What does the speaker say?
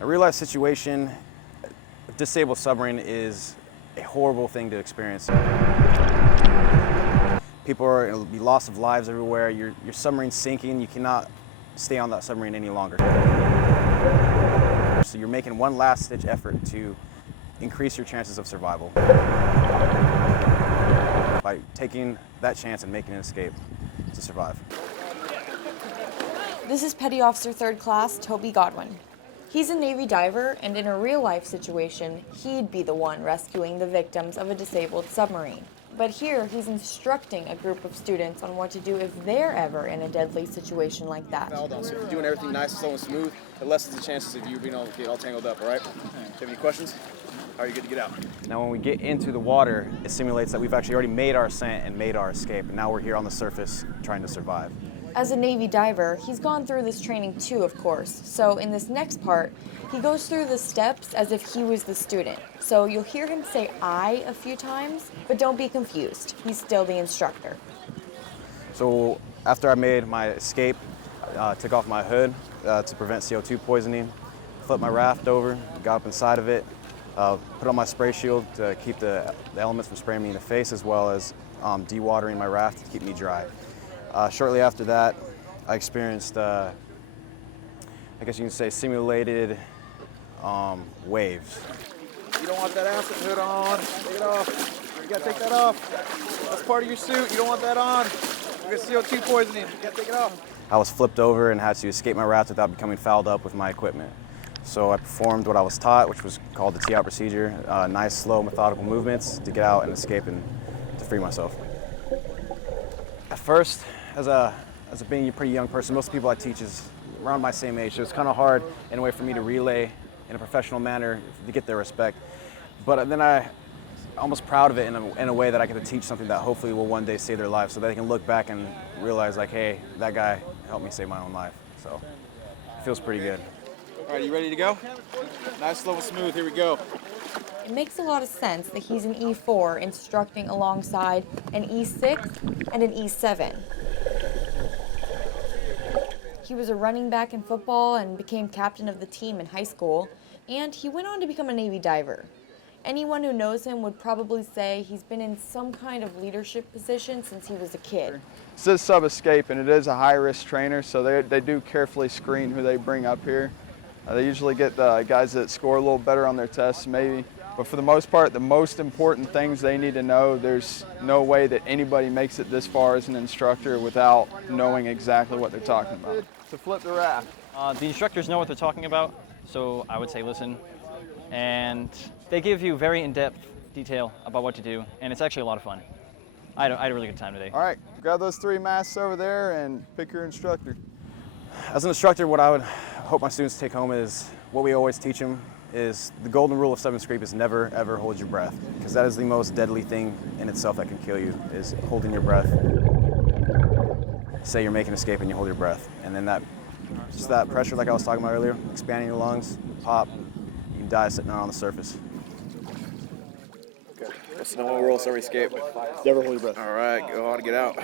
A real-life situation, a disabled submarine is a horrible thing to experience. It'll be loss of lives everywhere. Your submarine's sinking. You cannot stay on that submarine any longer. So you're making one last-ditch effort to increase your chances of survival by taking that chance and making an escape to survive. This is Petty Officer 3rd Class Toby Godwin. He's a Navy diver, and in a real-life situation, he'd be the one rescuing the victims of a disabled submarine. But here, he's instructing a group of students on what to do if they're ever in a deadly situation like that. Hold on. So if you're doing everything nice, slow, and smooth, it lessens the chances of you being able to get all tangled up, all right? Do you have any questions? How are you good to get out? Now, when we get into the water, it simulates that we've actually already made our ascent and made our escape, and now we're here on the surface trying to survive. As a Navy diver, he's gone through this training too, of course. So in this next part, he goes through the steps as if he was the student. So you'll hear him say "I" a few times, but don't be confused. He's still the instructor. So after I made my escape, took off my hood to prevent CO2 poisoning, flipped my raft over, got up inside of it, put on my spray shield to keep the elements from spraying me in the face, as well as dewatering my raft to keep me dry. Shortly after that, I experienced, I guess you can say, simulated waves. You don't want that acid hood on. Take it off. You gotta take that off. That's part of your suit. You don't want that on. You got CO2 poisoning. You gotta take it off. I was flipped over and had to escape my raft without becoming fouled up with my equipment. So I performed what I was taught, which was called the tee-out procedure, nice, slow, methodical movements to get out and escape and to free myself. At first, as being a pretty young person, most of the people I teach is around my same age, so it's kind of hard in a way for me to relay in a professional manner to get their respect. But then I'm almost proud of it in a way that I get to teach something that hopefully will one day save their life, so they can look back and realize, like, hey, that guy helped me save my own life. So it feels pretty good. All right, you ready to go? Nice, slow, and smooth. Here we go. It makes a lot of sense that he's an E4 instructing alongside an E6 and an E7. He was a running back in football and became captain of the team in high school, and he went on to become a Navy diver. Anyone who knows him would probably say he's been in some kind of leadership position since he was a kid. This is sub-escape, and it is a high-risk trainer, so they do carefully screen who they bring up here. They usually get the guys that score a little better on their tests, maybe. But for the most part, the most important things they need to know, there's no way that anybody makes it this far as an instructor without knowing exactly what they're talking about. So flip the raft. The instructors know what they're talking about, so I would say listen. And they give you very in-depth detail about what to do, and it's actually a lot of fun. I had a really good time today. All right, grab those 3 masks over there and pick your instructor. As an instructor, what I would hope my students take home is what we always teach them is the golden rule of sub-escape is never, ever hold your breath, because that is the most deadly thing in itself that can kill you, is holding your breath. Say you're making an escape and you hold your breath, and then just that pressure, like I was talking about earlier, expanding your lungs, pop, you can die sitting on the surface. Okay. What's the number one rule of sub-escape? Never hold your breath. All right, go on and get out.